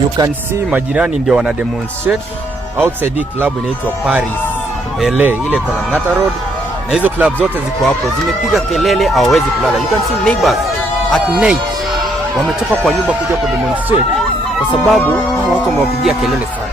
You can see majirani ndio wana demonstrate outside club inaitwa Paris LA, ile kwa Langata Road, na hizo club zote ziko hapo zimepiga kelele, hawawezi kulala. You can see neighbors at night wametoka kwa nyumba kuja ku demonstrate kwa sababu hao watu wamewapigia kelele sana.